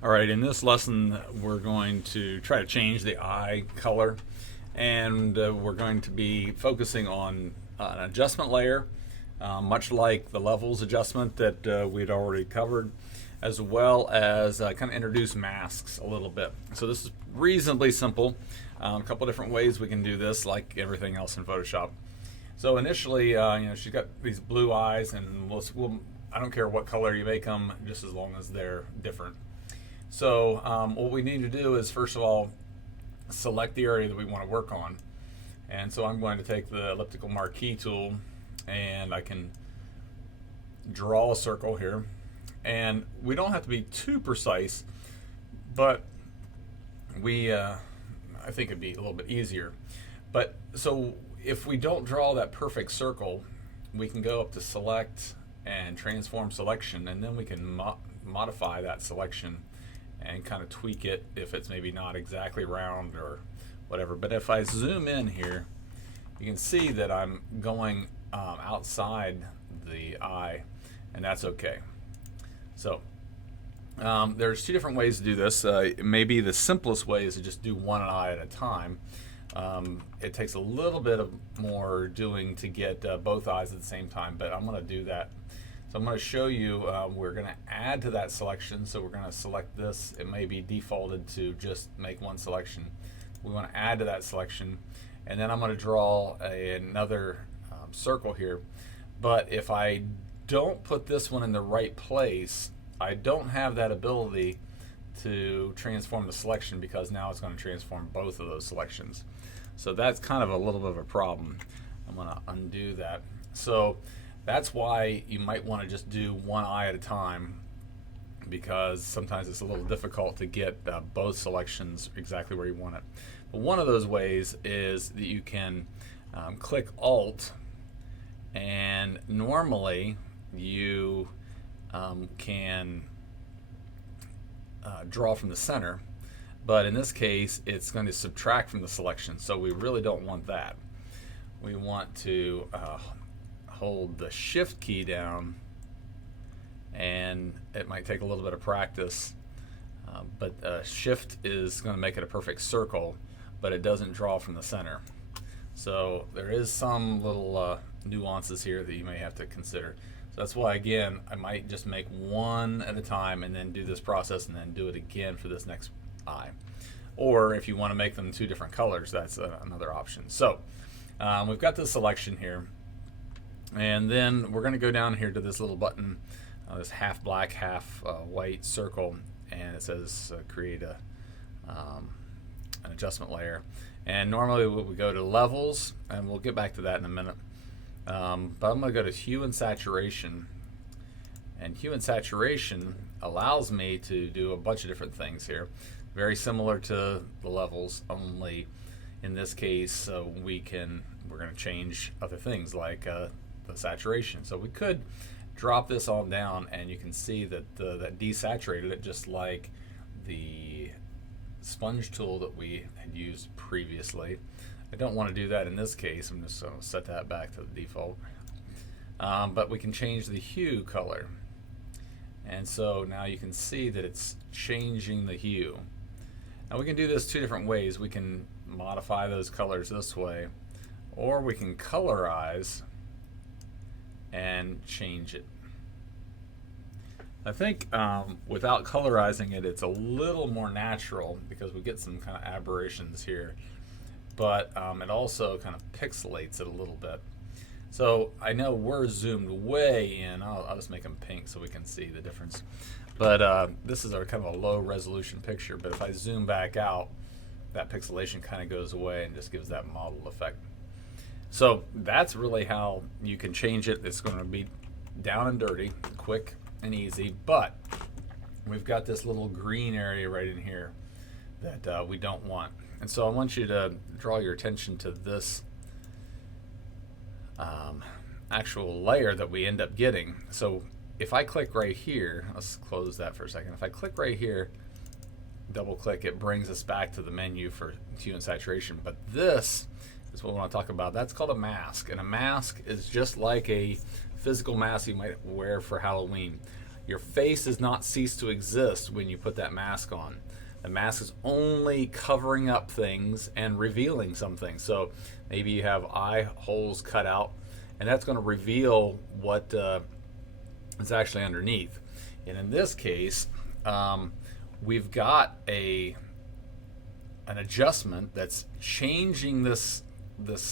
All right, in this lesson, we're going to try to change the eye color, and we're going to be focusing on an adjustment layer, much like the levels adjustment that we'd already covered, as well as kind of introduce masks a little bit. So this is reasonably simple. A couple different ways we can do this, like everything else in Photoshop. So initially, she's got these blue eyes, and I don't care what color you make them, just as long as they're different. So what we need to do is, first of all, select the area that we want to work on. And so I'm going to take the elliptical marquee tool, and I can draw a circle here. And we don't have to be too precise, but I think it'd be a little bit easier. But so if we don't draw that perfect circle, we can go up to select and transform selection, and then we can modify that selection and kind of tweak it if it's maybe not exactly round or whatever. But if I zoom in here, you can see that I'm going outside the eye, and that's okay. So there's two different ways to do this. Maybe the simplest way is to just do one eye at a time. It takes a little bit of more doing to get both eyes at the same time, but I'm going to do that. So I'm going to show you, we're going to add to that selection. So we're going to select this. It may be defaulted to just make one selection. We want to add to that selection, and then I'm going to draw another circle here. But if I don't put this one in the right place, I don't have that ability to transform the selection, because now it's going to transform both of those selections. So that's kind of a little bit of a problem. I'm going to undo that. So that's why you might want to just do one eye at a time, because sometimes it's a little difficult to get both selections exactly where you want it. But one of those ways is that you can click Alt, and normally you can draw from the center, but in this case it's going to subtract from the selection, so we really don't want that. We want to hold the Shift key down, and it might take a little bit of practice, but Shift is going to make it a perfect circle, but it doesn't draw from the center. So there is some little nuances here that you may have to consider. So that's why, again, I might just make one at a time and then do this process and then do it again for this next eye. Or if you want to make them two different colors, that's another option. So we've got this selection here, and then we're going to go down here to this little button, this half black, half white circle, and it says create an adjustment layer. And normally we go to levels, and we'll get back to that in a minute. But I'm going to go to Hue and Saturation. And Hue and Saturation allows me to do a bunch of different things here. Very similar to the levels, only in this case we're going to change other things like the saturation. So we could drop this all down, and you can see that that desaturated it, just like the sponge tool that we had used previously. I don't want to do that in this case. I'm just going to set that back to the default. But we can change the hue color. And so now you can see that it's changing the hue. Now we can do this two different ways. We can modify those colors this way, or we can colorize and change it. I think without colorizing it, it's a little more natural, because we get some kind of aberrations here, but it also kind of pixelates it a little bit. So I know we're zoomed way in. I'll just make them pink so we can see the difference. But this is our kind of a low resolution picture, but if I zoom back out, that pixelation kind of goes away and just gives that mottled effect. So that's really how you can change it. It's going to be down and dirty, quick and easy, but we've got this little green area right in here that we don't want. And so I want you to draw your attention to this actual layer that we end up getting. So if I click right here, let's close that for a second. If I click right here, double click, it brings us back to the menu for Hue and Saturation. But this is what we want to talk about. That's called a mask, and a mask is just like a physical mask you might wear for Halloween. your face does not cease to exist when you put that mask on. The mask is only covering up things and revealing some things. So maybe you have eye holes cut out, and that's going to reveal what is actually underneath. And in this case, we've got an adjustment that's changing this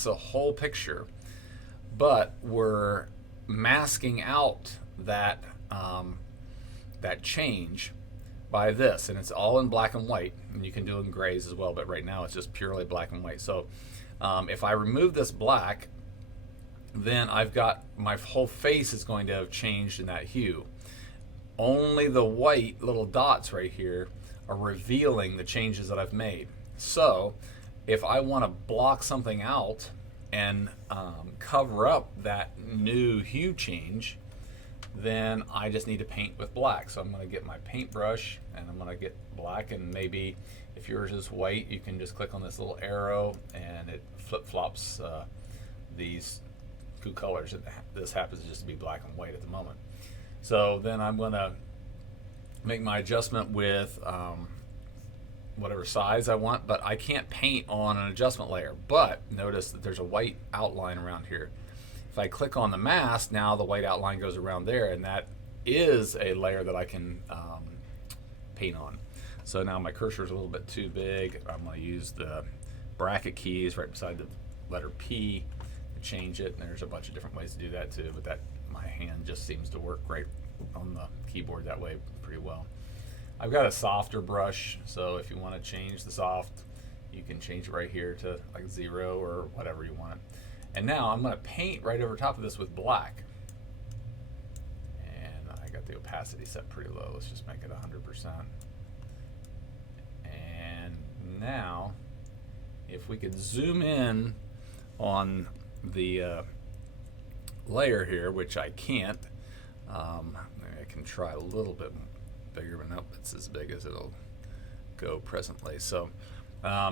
whole picture, but we're masking out that that change by this, and it's all in black and white, and you can do it in grays as well, but right now it's just purely black and white. So if I remove this black, then I've got my whole face is going to have changed in that hue. Only the white little dots right here are revealing the changes that I've made. So if I want to block something out and cover up that new hue change, then I just need to paint with black. So I'm going to get my paintbrush and I'm going to get black, and maybe if yours is white, you can just click on this little arrow and it flip-flops these two colors. This happens just to be black and white at the moment. So then I'm going to make my adjustment with whatever size I want, but I can't paint on an adjustment layer. But notice that there's a white outline around here. If I click on the mask, now the white outline goes around there, and that is a layer that I can paint on. So now my cursor is a little bit too big. I'm going to use the bracket keys right beside the letter P to change it. And there's a bunch of different ways to do that too, but that my hand just seems to work right on the keyboard that way pretty well. I've got a softer brush, so if you want to change the soft, you can change it right here to like 0 or whatever you want. And now I'm going to paint right over top of this with black. And I got the opacity set pretty low. Let's just make it 100%. And now, if we could zoom in on the layer here, which I can't, maybe I can try a little bit bigger, but nope, it's as big as it'll go presently. So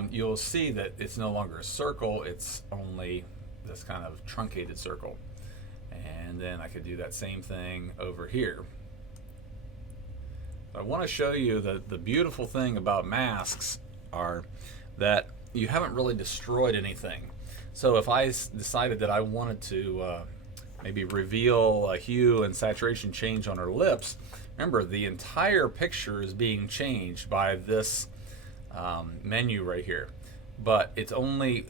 you'll see that it's no longer a circle, it's only this kind of truncated circle. And then I could do that same thing over here. I want to show you that the beautiful thing about masks are that you haven't really destroyed anything. So if I decided that I wanted to maybe reveal a hue and saturation change on her lips, remember the entire picture is being changed by this menu right here, but it's only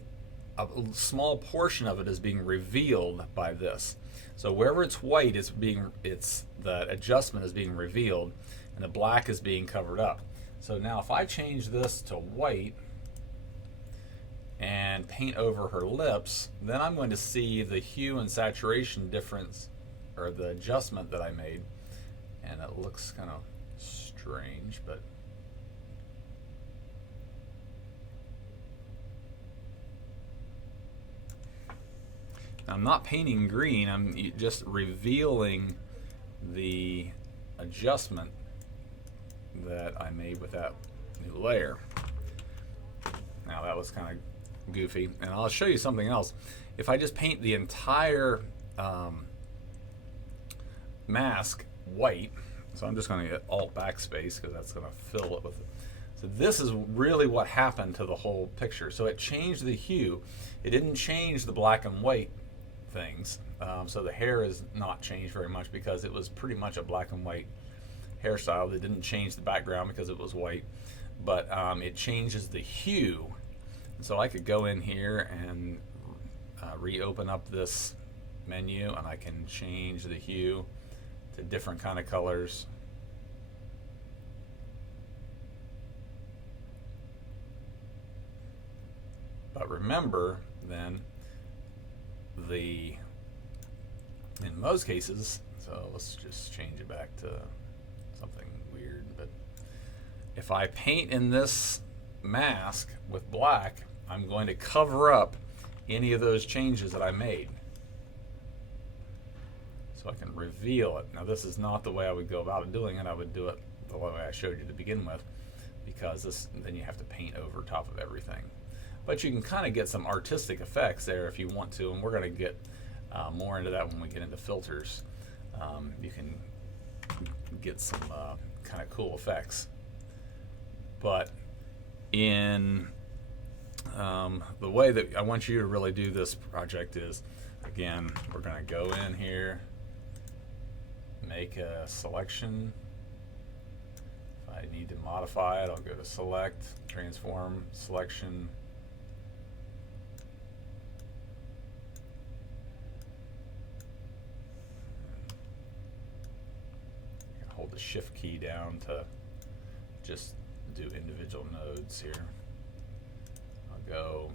a small portion of it is being revealed by this. So wherever it's white, the adjustment is being revealed, and the black is being covered up. So now if I change this to white and paint over her lips, then I'm going to see the hue and saturation difference, or the adjustment that I made, and it looks kind of strange, but I'm not painting green, I'm just revealing the adjustment that I made with that new layer. Now that was kind of goofy, and I'll show you something else. If I just paint the entire mask white, so I'm just going to hit Alt Backspace because that's going to fill it with it. So this is really what happened to the whole picture. So it changed the hue. It didn't change the black and white things. So the hair is not changed very much because it was pretty much a black and white hairstyle. They didn't change the background because it was white, but it changes the hue. So I could go in here and reopen up this menu, and I can change the hue to different kind of colors. But remember then, in most cases, so let's just change it back to something weird, but if I paint in this mask with black, I'm going to cover up any of those changes that I made. So I can reveal it. Now this is not the way I would go about doing it. I would do it the way I showed you to begin with, because then you have to paint over top of everything. But you can kind of get some artistic effects there if you want to, and we're going to get more into that when we get into filters. You can get some kind of cool effects. But in the way that I want you to really do this project is, again, we're going to go in here, make a selection. If I need to modify it, I'll go to select, transform, selection. Hold the shift key down to just do individual nodes here. I'll go,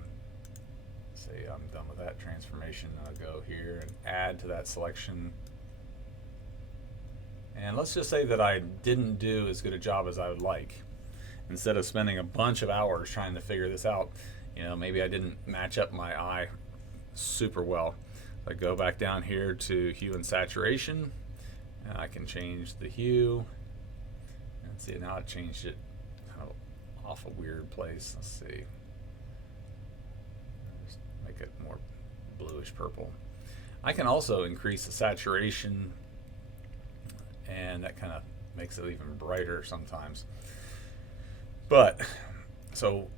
say I'm done with that transformation, and I'll go here and add to that selection. And let's just say that I didn't do as good a job as I would like. Instead of spending a bunch of hours trying to figure this out, you know, maybe I didn't match up my eye super well. I go back down here to Hue and Saturation, and I can change the hue. And see, now I changed it kind of off a weird place. Let's see. Just make it more bluish purple. I can also increase the saturation, and that kind of makes it even brighter sometimes. But so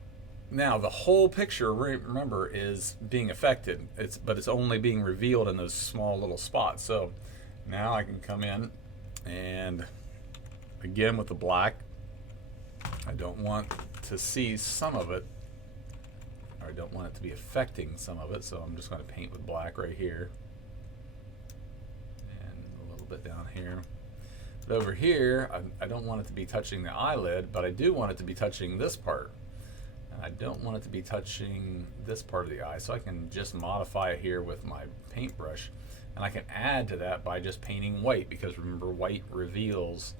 now the whole picture, remember, is being affected. But it's only being revealed in those small little spots. So now I can come in and again with the black, I don't want to see some of it, or I don't want it to be affecting some of it, so I'm just going to paint with black right here and a little bit down here. But over here, I don't want it to be touching the eyelid, but I do want it to be touching this part. And I don't want it to be touching this part of the eye, so I can just modify it here with my paintbrush. And I can add to that by just painting white, because remember, white reveals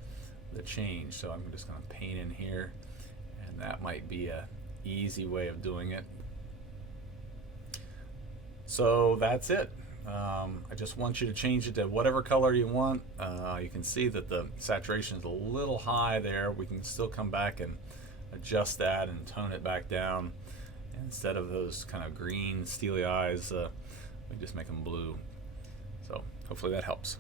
the change. So I'm just going to paint in here, and that might be a easy way of doing it. So that's it. I just want you to change it to whatever color you want. You can see that the saturation is a little high there. We can still come back and adjust that and tone it back down. Instead of those kind of green steely eyes, we just make them blue. So hopefully that helps.